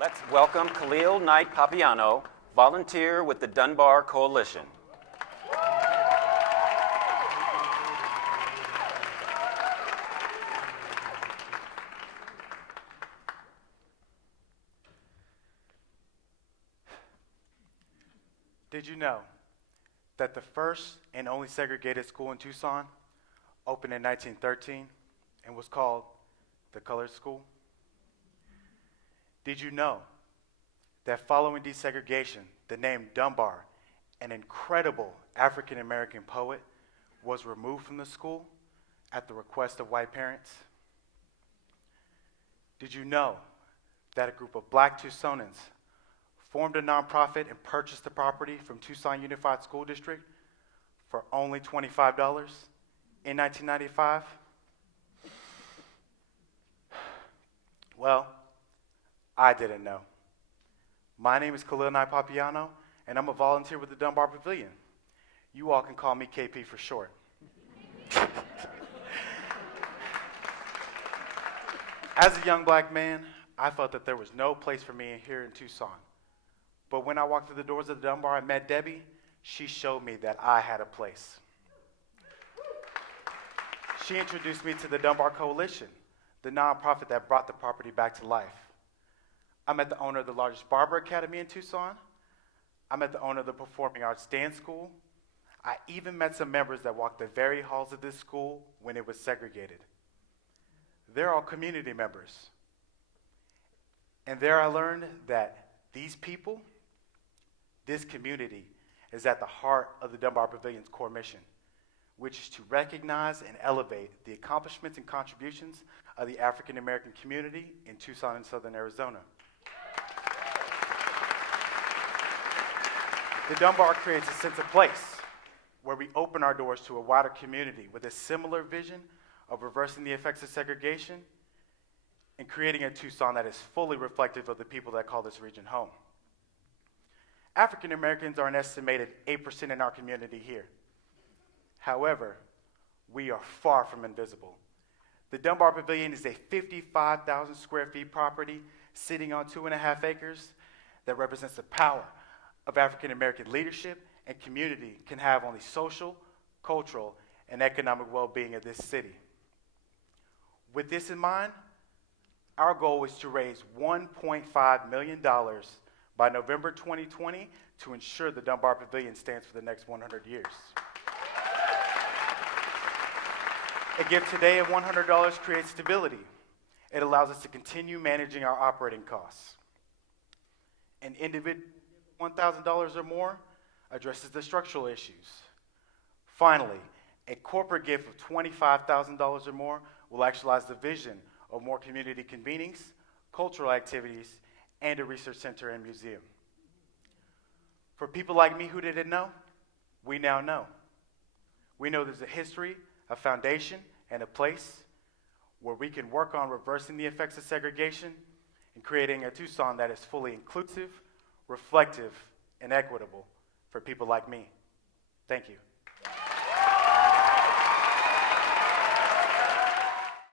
Let's welcome Khalil Knight Papiano, volunteer with the Dunbar Coalition. Did you know that the first and only segregated school in Tucson opened in 1913 and was called the Colored School? Did you know that following desegregation, the name Dunbar, an incredible African-American poet, was removed from the school at the request of white parents? Did you know that a group of Black Tucsonans formed a nonprofit and purchased the property from Tucson Unified School District for only $25 in 1995? Well, I didn't know. My name is Khalil Knight Papiano, and I'm a volunteer with the Dunbar Pavilion. You all can call me KP for short. As a young Black man, I felt that there was no place for me here in Tucson. But when I walked through the doors of the Dunbar and met Debbie, she showed me that I had a place. She introduced me to the Dunbar Coalition, the nonprofit that brought the property back to life. I met the owner of the largest barber academy in Tucson. I met the owner of the Performing Arts Dance School. I even met some members that walked the very halls of this school when it was segregated. They're all community members. And there I learned that these people, this community, is at the heart of the Dunbar Pavilion's core mission, which is to recognize and elevate the accomplishments and contributions of the African American community in Tucson and Southern Arizona. The Dunbar creates a sense of place where we open our doors to a wider community with a similar vision of reversing the effects of segregation and creating a Tucson that is fully reflective of the people that call this region home. African Americans are an estimated 8% in our community here. However, we are far from invisible. The Dunbar Pavilion is a 55,000 square feet property sitting on 2.5 acres that represents the power of African American leadership and community can have on the social, cultural, and economic well-being of this city. With this in mind, our goal is to raise $1.5 million by November 2020 to ensure the Dunbar Pavilion stands for the next 100 years. A gift today of $100 creates stability. It allows us to continue managing our operating costs. An individual $1,000 or more addresses the structural issues. Finally, a corporate gift of $25,000 or more will actualize the vision of more community convenings, cultural activities, and a research center and museum. For people like me who didn't know, we now know. We know there's a history, a foundation, and a place where we can work on reversing the effects of segregation and creating a Tucson that is fully inclusive, reflective, and equitable for people like me. Thank you.